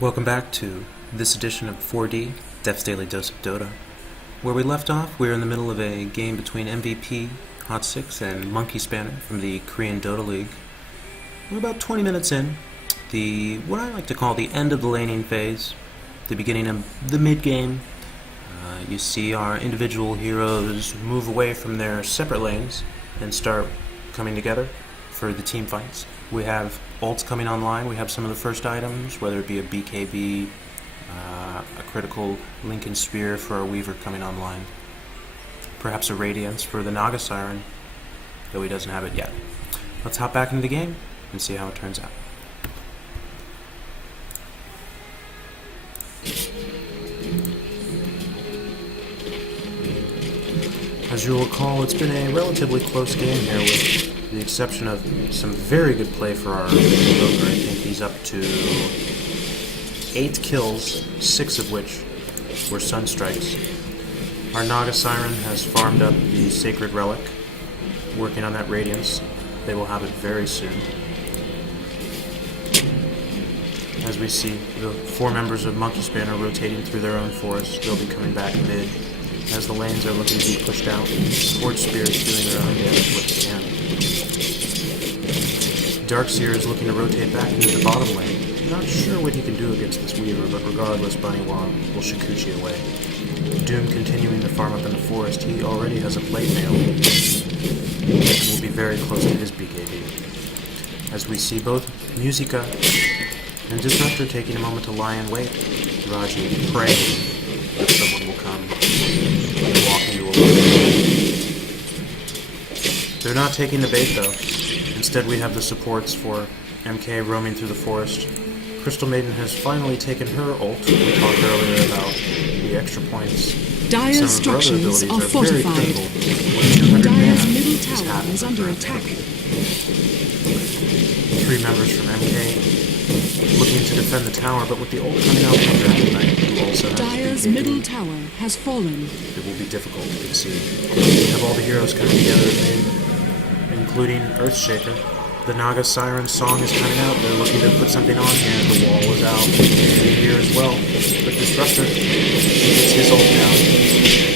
Welcome back to this edition of 4D, Dev's Daily Dose of Dota. Where we left off, we're in the middle of a game between MVP, Hot 6, and Monkey Spanner from the Korean Dota League. We're about 20 minutes in, what I like to call the end of the laning phase, the beginning of the mid-game. You see our individual heroes move away from their separate lanes and start coming together for the team fights. We have ults coming online. We have some of the first items, whether it be a BKB, a critical Lincoln Spear for our Weaver coming online. Perhaps a Radiance for the Naga Siren, though he doesn't have it yet. Let's hop back into the game and see how it turns out. As you'll recall, it's been a relatively close game here with the exception of some very good play for our Invoker. I think he's up to 8 kills, 6 of which were Sunstrikes. Our Naga Siren has farmed up the Sacred Relic, working on that Radiance. They will have it very soon. As we see, the 4 members of Monkey Spanner rotating through their own forest. They'll be coming back mid as the lanes are looking to be pushed out. Forge Spear is doing their own damage with the can. Darkseer is looking to rotate back into the bottom lane. Not sure what he can do against this Weaver, but regardless, Bunnywa will Shikuchi away. Doom continuing to farm up in the forest. He already has a Blade Mail and will be very close to his BKB. As we see both Musica and Disruptor taking a moment to lie in wait. Raji praying that someone will come and walk into a lane. They're not taking the bait though. Instead we have the supports for MK roaming through the forest. Crystal Maiden has finally taken her ult. We talked earlier about the extra points. Dire's structures are fortified. Dire's middle tower is under attack. 3 members from MK looking to defend the tower, but with the ult coming out from Dragon Knight, who also has Dire's BKB, middle tower has fallen. it will be difficult to concede. We have all the heroes coming together at mid, including Earthshaker. The Naga Siren song is coming out. They're looking to put something on here. The wall is out here as well. But Disruptor gets his ult down.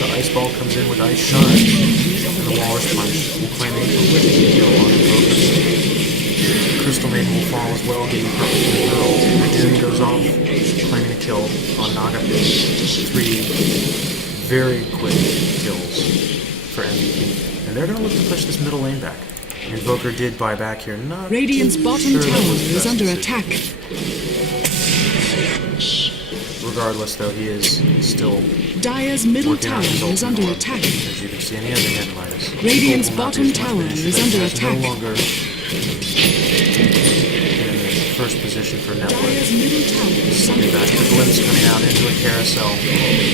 The Ice Ball comes in with Ice Shine, and the Walrus Punch will claim a quick kill on Invoker. Crystal Maiden will fall as well, getting purple from her ult. The Doom goes off, claiming a kill on Naga. 3 very quick kills for MVP. And they're going to look to push this middle lane back. Invoker did buy back here. Not Radiant's bottom sure tower is under decision. attack. Regardless, though, he is still Dire's middle working on tower his is under ultimate. attack. As you can see, and he has a Hydrolytis. Radiant's People will not bottom use much tower finish, is but under he has attack. no longer in the first position for network. Dire's middle tower is under Back attack. to Glimpse coming out into a carousel,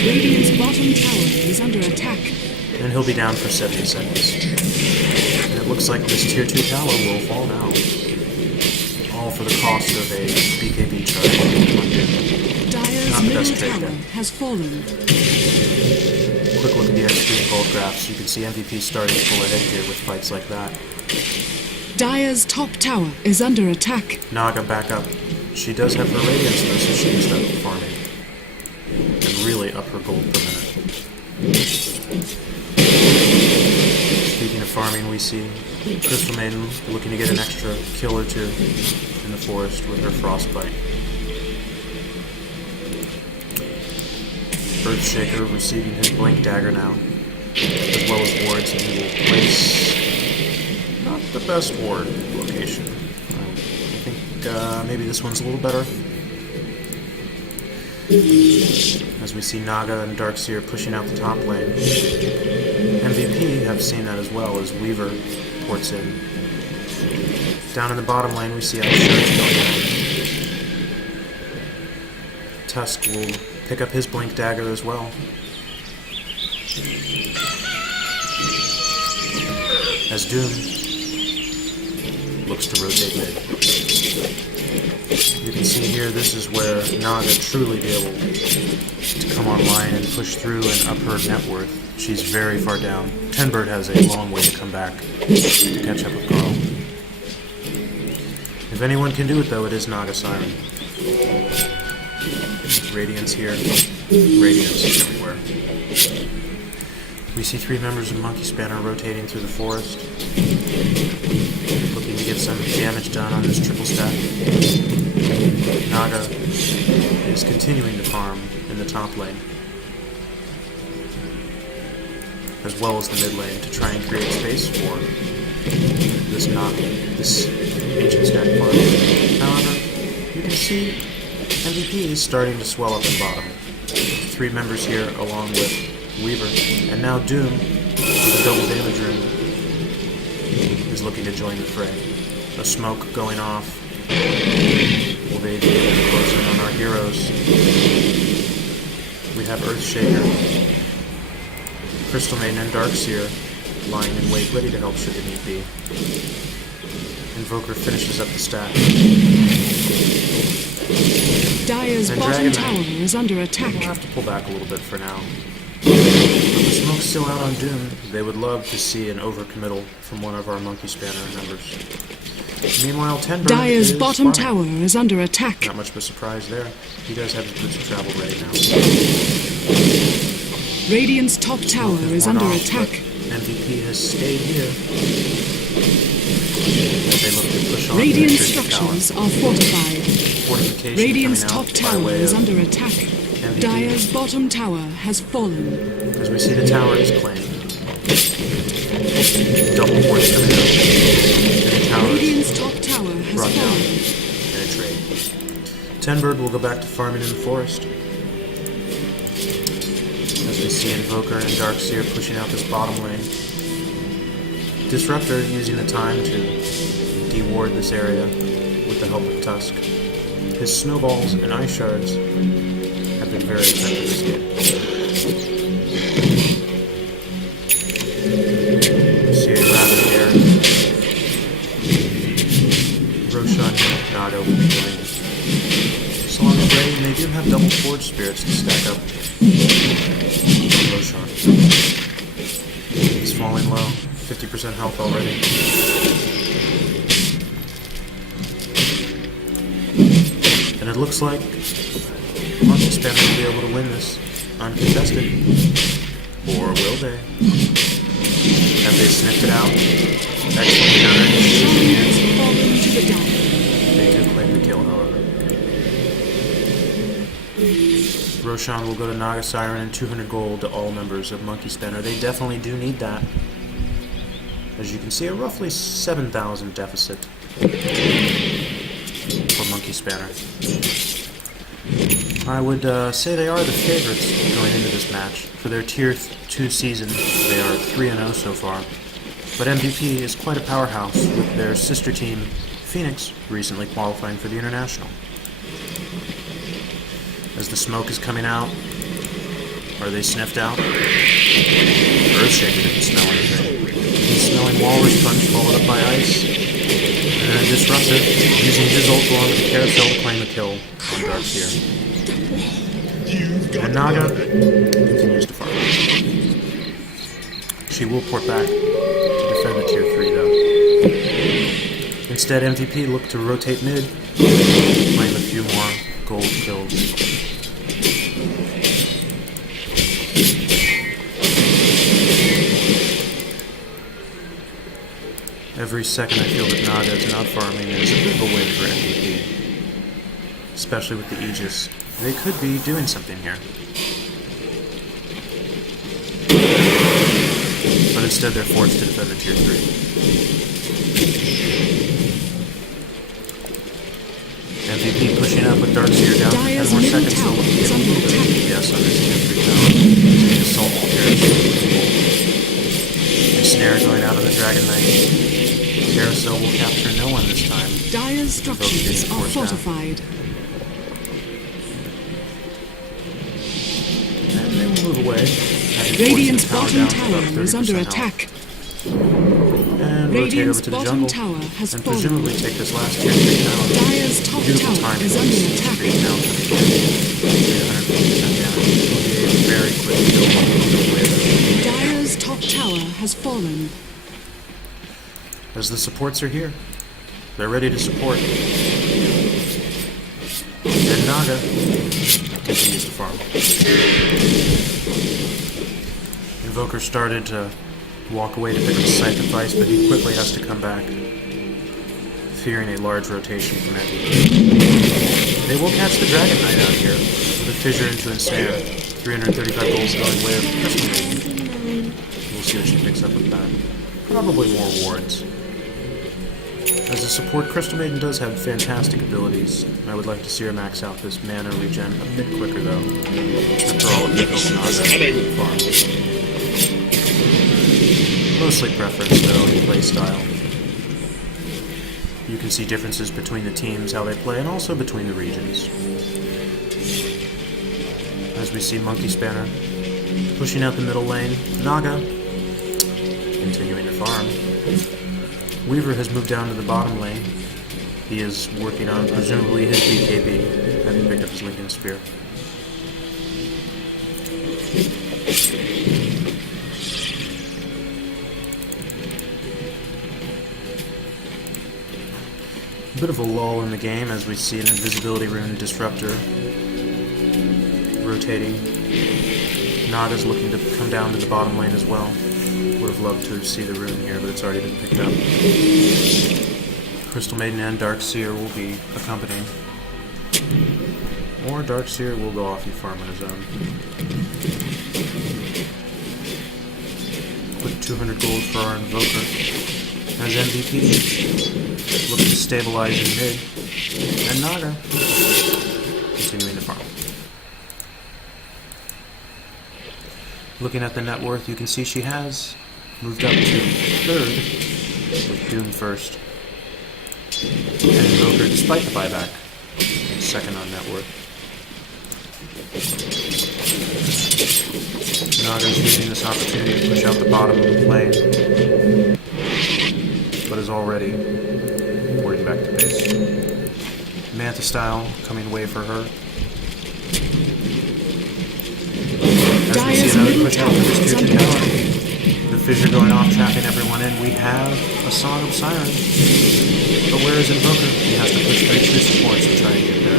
Radiant's bottom tower is under attack. and he'll be down for 70 seconds. And it looks like this tier 2 tower will fall now. All for the cost of a BKB charge. Dire's Not the middle best trade tower there. has fallen. Quick look at the XP and gold graphs. You can see MVP starting to pull ahead here with fights like that. Dire's top tower is under attack. Naga back up. She does have her Radiance though, so she can start farming. And really up her gold per minute. Speaking of farming, we see Crystal Maiden looking to get an extra kill or 2 in the forest with her Frostbite. Earthshaker receiving his Blink Dagger now, as well as wards, and he will place not the best ward location. I think maybe this one's a little better. As we see Naga and Darkseer pushing out the top lane. MVP have seen that as well as Weaver ports in. Down in the bottom lane we see Ice Shards going on. Tusk will pick up his Blink Dagger as well. As Doom looks to rotate mid. You can see here, this is where Naga truly be able to come online and push through and up her net worth. She's very far down. Tenbird has a long way to come back to catch up with Garl. If anyone can do it, though, it is Naga Siren. Radiance here. Radiance everywhere. We see 3 members of Monkey Spanner rotating through the forest, looking to get some damage done on this triple stack. Naga is continuing to farm in the top lane, as well as the mid lane, to try and create space for this ancient stack farm. However, you can see MVP is starting to swell up the bottom. 3 members here along with Weaver, and now Doom, with a double damage rune, is looking to join the fray. A smoke going off. Will they be able to close in on our heroes? We have Earthshaker, Crystal Maiden, and Darkseer lying in wait, ready to help should the need be. Invoker finishes up the stack. Dire's bottom tower is under attack. We'll have to pull back a little bit for now. With the smoke's still out on Doom, they would love to see an overcommittal from one of our Monkey Spanner members. Meanwhile, Tenberg Dire's bottom farming. tower is under attack. Not much of a surprise there. He does have his boots of travel ready now. Radiant's top tower is under attack. MVP has stayed here. As they look to push on Radiant their structures are fortified. Fortification Radiant's coming out top by tower way is of under attack. MVP. Dire's bottom tower has fallen. As we see the tower is claimed. Double force coming out. And the tower Radiant's top tower has brought down fallen. in a trade. Tenbird will go back to farming in the forest. As we see Invoker and Darkseer pushing out this bottom lane. Disruptor using the time to deward this area with the help of Tusk. His snowballs and ice shards have been very effective this game. We see a Rabbit here. Roshan and Naga will be joining. Salon is ready, and they do have double Forge Spirits to stack up Roshan. He's falling low, 50% health already. And it looks like Monkey Spanner will be able to win this uncontested. Or will they? Have they sniffed it out? Excellent counter initiative. They do claim the kill, however. Roshan will go to Naga Siren and 200 gold to all members of Monkey Spanner. They definitely do need that. As you can see, a roughly 7,000 deficit for Monkey Spanner. I would say they are the favorites going into this match. For their Tier 2 season, they are 3-0 so far. But MVP is quite a powerhouse, with their sister team, Phoenix, recently qualifying for the International. As the smoke is coming out, are they sniffed out? Earthshaker didn't smell anything. He's smelling walrus punch followed up by ice. And then a Disruptor, using his ult along with the carousel to claim the kill on Darkseer. And Naga continues to farm. She will port back to defend the Tier 3 though. Instead, MVP looked to rotate mid, claim a few more gold kills. Every second I feel that Naga is not farming is a bit of a win for MVP. Especially with the Aegis. They could be doing something here. But instead they're forced to defend the Tier 3. MVP pushing up with Darkseer down for 10 more seconds, so looking to get a little bit of DPS on this Tier 3 tower. Using Assault Carousel. The snare going out of the Dragon Knight. Carousel will capture no one this time. Dire's structures are fortified. And they will move away. Radiant's bottom tower is under attack. And rotate over to the jungle. Tower has and fallen. presumably take this last Tier 3 tower. Dire's top Beautiful tower timing is with under this attack. 3 now to the kill. 150% damage. It will be a very quick kill on the way there. Dire's top tower has fallen. As the supports are here. They're ready to support. And Naga continues to farm. Invoker started to walk away to pick up a Scythe device, but he quickly has to come back, fearing a large rotation from Eddie. They will catch the Dragon Knight out here with a fissure into ensnare. 335 gold going way of Crystal Maiden. We'll see what she picks up with that. Probably more wards. As a support, Crystal Maiden does have fantastic abilities. I would like to see her max out this mana regen a bit quicker though. After all, it builds Naga farm. Mostly preference though, in play style. You can see differences between the teams, how they play, and also between the regions. As we see Monkey Spanner pushing out the middle lane, Naga continuing to farm. Weaver has moved down to the bottom lane. He is working on presumably his BKB, having picked up his Lincoln Spear. A bit of a lull in the game as we see an invisibility rune disruptor rotating. Naga's looking to come down to the bottom lane as well. Would have loved to see the rune here, but it's already been picked up. Crystal Maiden and Darkseer will be accompanying. Or Darkseer will go off and farm on his own. Quick 200 gold for our Invoker. As MVP, looking to stabilize in mid. And Naga continuing to farm. Looking at the net worth, you can see she has moved up to third, with Doom first. And Invoker, despite the buyback, second on net worth. Naga's using this opportunity to push out the bottom of the lane, but is already porting back to base. Manta style coming away for her. As we see another push out for this tier 2 tower. The fissure going off, trapping everyone in. We have a Song of Siren. But where is Invoker? He has to push through 2 supports to try and get there.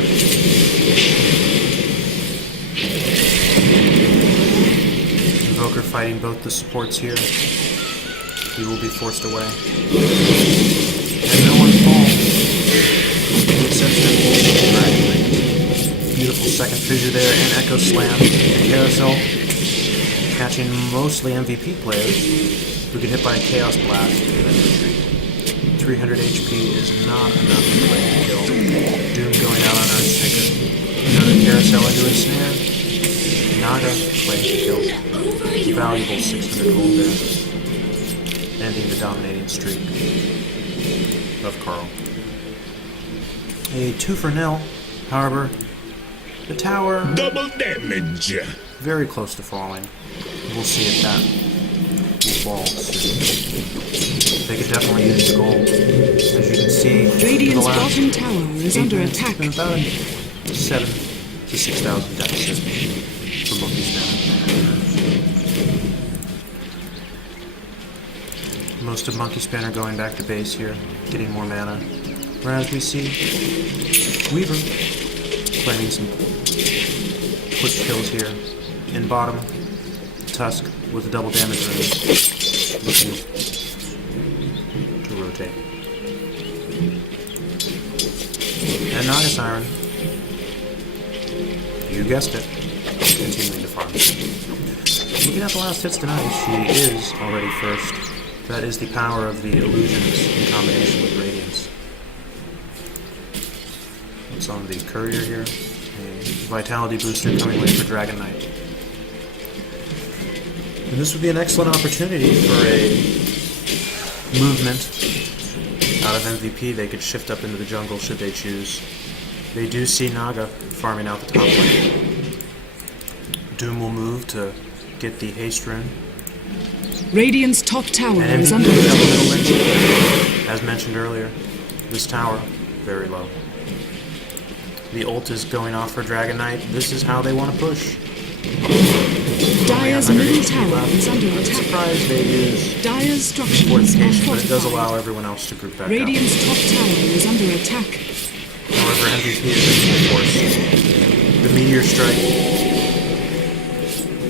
Invoker fighting both the supports here. He will be forced away. And no one falls. With the exception of Dragon Knight. Beautiful second fissure there, and Echo Slam. Carousel catching mostly MVP players who get hit by a Chaos Blast and then retreat. 300 HP is not enough to play to kill. Doom going out on Earthshaker. Another Carousel into a snare. Naga playing to kill. Valuable 600 gold there. Ending the dominating streak of Carl. A 2-0. However, the tower double damage. Very close to falling. We'll see if that will fall soon. They could definitely use the gold. As you can see, Radiant's bottom tower is under attack. It's been about a 7,000 to 6,000 deficit for Monkey Spanner. Most of Monkey Spanner going back to base here, getting more mana. Whereas we see Weaver claiming some push kills here. In bottom, Tusk with a double damage rune, looking to rotate. And Naga Siren, you guessed it, continuing to farm. Looking at the last hits tonight, she is already first. That is the power of the illusions in combination with Radiance. What's on the courier here? A vitality booster coming away for Dragon Knight. And this would be an excellent opportunity for a movement out of MVP. They could shift up into the jungle should they choose. They do see Naga farming out the top lane. Doom will move to get the haste rune. Radiant's top tower And is MVP under will have a attack. middle lane. As mentioned earlier, this tower, very low. The ult is going off for Dragon Knight. This is how they want to push. Dire's middle tower is under I'm attack. surprised they use Dire's structures are fortification, but it does fortified. allow everyone else to group back Radiant's top tower is under attack. up. However, MVP is in full force. The Meteor Strike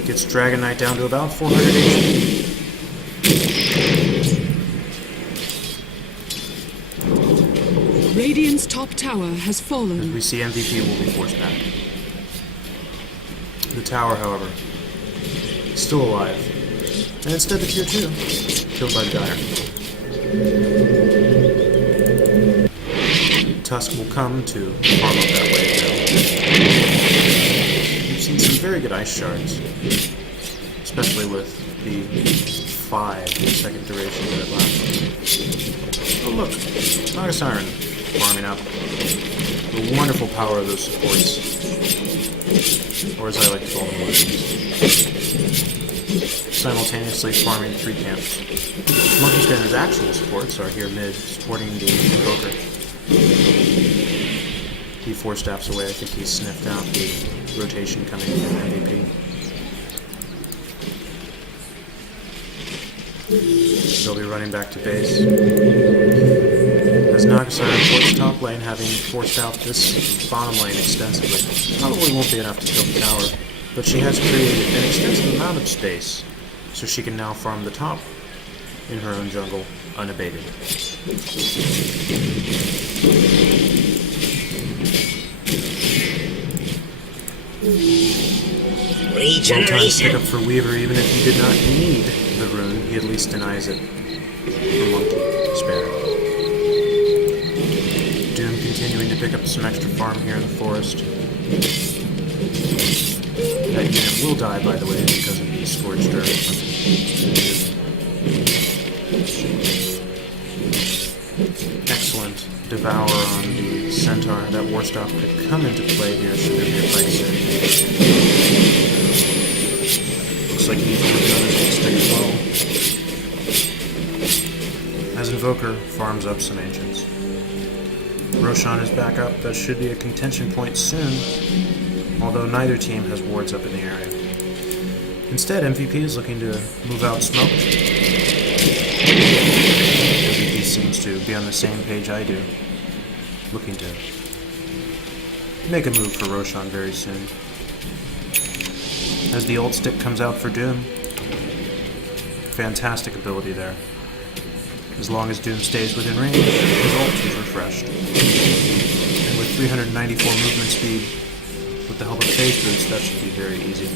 gets Dragon Knight down to about 400 HP. Radiant's top tower has fallen. We see MVP will be forced back. The tower, however, still alive. And instead the tier 2, killed by the Dire. Tusk will come to farm up that way now. We've seen some very good ice shards, especially with the 5-second duration that it lasts. Oh look, Naga Siren farming up. The wonderful power of those supports, or as I like to call them, legends. Simultaneously farming 3 camps. Monkey Spanner's actual supports are here mid, supporting the Invoker. He 4 staffs away. I think he sniffed out the rotation coming from MVP. They'll be running back to base. As Nagasara ports top lane, having forced out this bottom lane extensively, probably won't be enough to kill the tower, but she has created an extensive amount of space, so she can now farm the top in her own jungle unabated. Well-timed pickup for Weaver, even if he did not need the rune, he at least denies it for Monkey Spanner. Doom continuing to pick up some extra farm here in the forest. That unit will die, by the way, because of the Scorched Earth. Excellent Devour on the Centaur. That Warstock could come into play here should there be a fight soon. Looks like he's working on his stick as well. As Invoker farms up some Ancients. Roshan is back up. That should be a contention point soon, although neither team has wards up in the area. Instead, MVP is looking to move out Smoke. MVP seems to be on the same page I do, looking to make a move for Roshan very soon. As the ult stick comes out for Doom, fantastic ability there. As long as Doom stays within range, his ult is refreshed. And with 394 movement speed, with the help of phase boots, that should be very easy.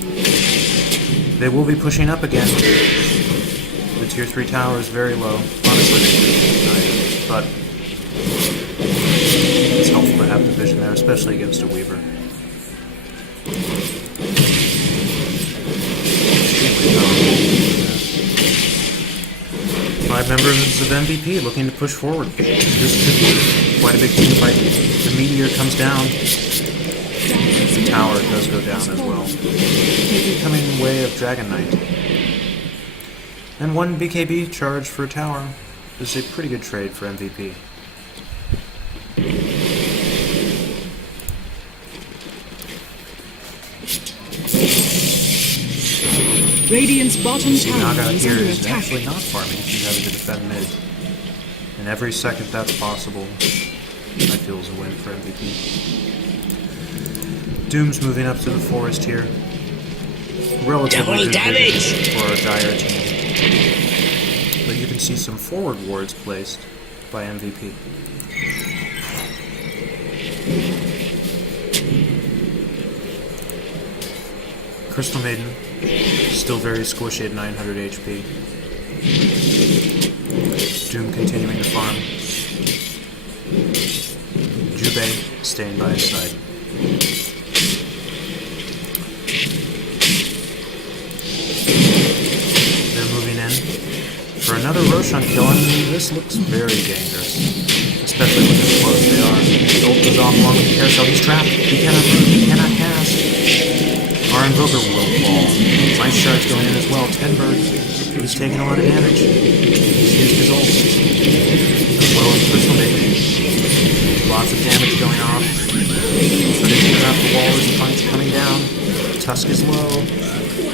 They will be pushing up again. The tier 3 tower is very low. Honestly, but it's helpful to have the vision there, especially against a Weaver. Five members of MVP looking to push forward. This could be quite a big team fight. The Meteor comes down. The tower does go down as well. Coming in the way of Dragon Knight. And 1 BKB charge for a tower is a pretty good trade for MVP. Radiant's bottom tower Naga is here under is attack. actually not farming. She's having to defend mid. And every second that's possible, I feel is a win for MVP. Doom's moving up to the forest here. Relatively good vision for our Dire team. But you can see some forward wards placed by MVP. Crystal Maiden, still very squishy at 900 HP. Doom continuing to farm. Jubei staying by his side. They're moving in for another Roshan kill, and this looks very dangerous, especially with how close they are. The ult goes off along with the carousel. He's trapped. He cannot move. He cannot cast. Our Invoker will fall. Ice Shard's going in as well. Tenberg, he's taking a lot of damage. He's used his ult. As well as Crystal Maiden. Lots of damage going off. So they clear out the wall as the punch coming down. Tusk is low.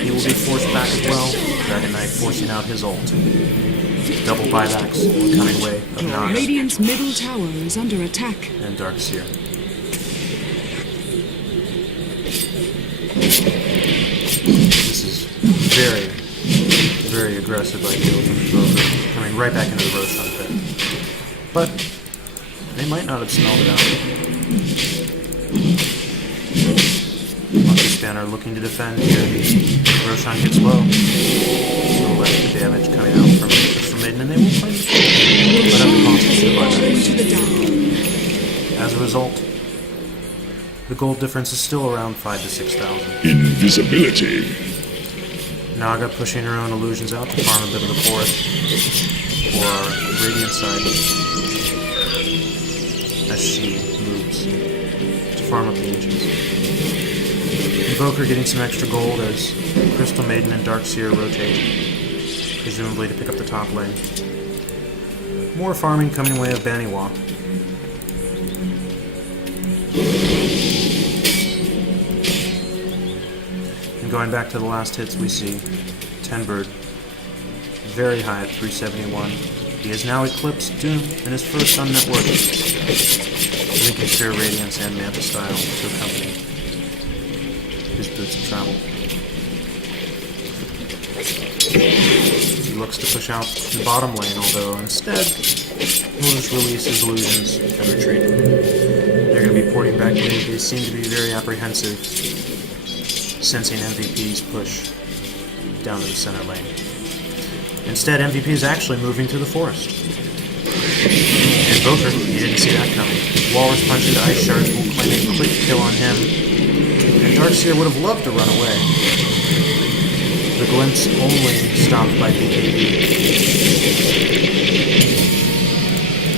He will be forced back as well. Dragon Knight forcing out his ult. Double buybacks coming way of Naga. Radiant's middle tower is under attack. And Darkseer. Very, very aggressive idea from Invoker, coming right back into the Roshan pit. But they might not have smelled it out. Monkey Spanner looking to defend here. The Roshan gets low. A little extra damage coming out from Crystal Maiden, and they will find but at the cost of survival. As a result, the gold difference is still around 5,000 to 6,000. Invisibility. Naga pushing her own illusions out to farm a bit of the forest for our Radiant side as she moves to farm up the ancients. Invoker getting some extra gold as Crystal Maiden and Darkseer rotate, presumably to pick up the top lane. More farming coming away of Baniwa. Going back to the last hits, we see Tenbird very high at 371. He has now eclipsed Doom in his first Sunnet work, linking Sheer Radiance and Manta Style to accompany his boots of travel. He looks to push out the bottom lane, although instead he'll just release his illusions and retreat. They're going to be porting back in. They seem to be very apprehensive, sensing MVP's push down to the center lane. Instead, MVP is actually moving through the forest. Invoker, he didn't see that coming. Walrus Punch into Ice Shards will claim a quick kill on him, and Darkseer would have loved to run away. The glimpse only stopped by BKB.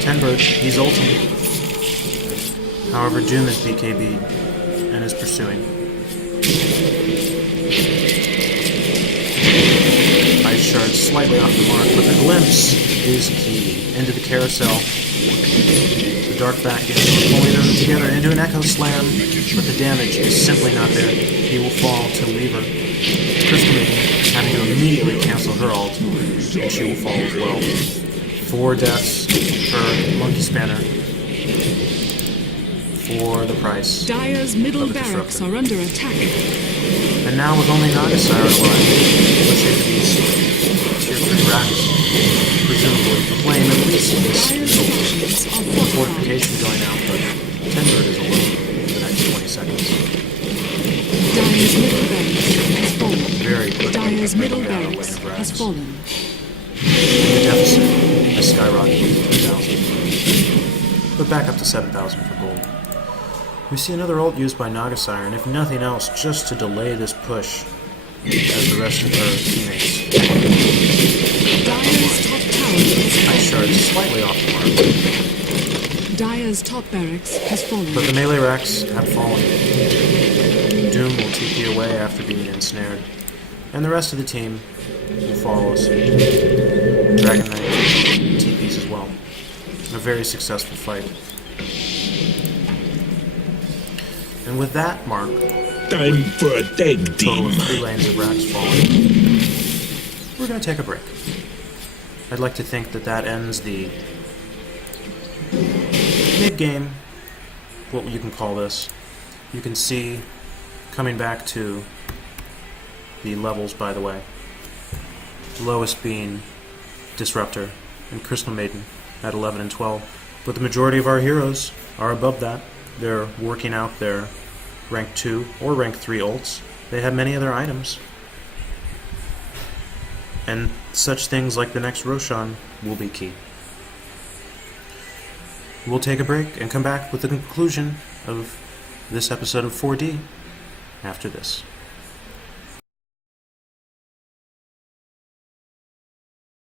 Tenbird, he's ulting. However, Doom is BKB and is pursuing. Ice Shard slightly off the mark, but the glimpse is key. Into the carousel. The dark back in, pulling them together into an Echo Slam, but the damage is simply not there. He will fall to Lever. Crystal Maiden having to immediately cancel her ult, and she will fall as well. 4 deaths per Monkey Spanner for the price. Dire's middle barracks are under attack. And now with only Nagasire alive, pushing these tier 3 racks, presumably to claim at least this fortification going out, but Tenbird is alone for the next 20 seconds. Dire's middle barracks has fallen. Very quickly. Dire's middle barracks has fallen. The deficit has skyrocketed to 3,000, but back up to 7,000 for gold. We see another ult used by Nagasire, and if nothing else, just to delay this push as the rest of her teammates. Dire's top tower is Ice Shard is slightly off the mark, Dire's top barracks has fallen. but the melee racks have fallen. Doom will TP away after being ensnared, and the rest of the team will follow suit. Dragon Knight TPs as well. A very successful fight. And with that mark, Time for a tag total team. of 3 lanes of racks falling, we're going to take a break. I'd like to think that that ends the mid-game, what you can call this. You can see, coming back to the levels, by the way, lowest being Disruptor and Crystal Maiden at 11 and 12. But the majority of our heroes are above that. They're working out their rank 2 or rank 3 ults. They have many other items. And such things like the next Roshan will be key. We'll take a break and come back with the conclusion of this episode of 4D after this.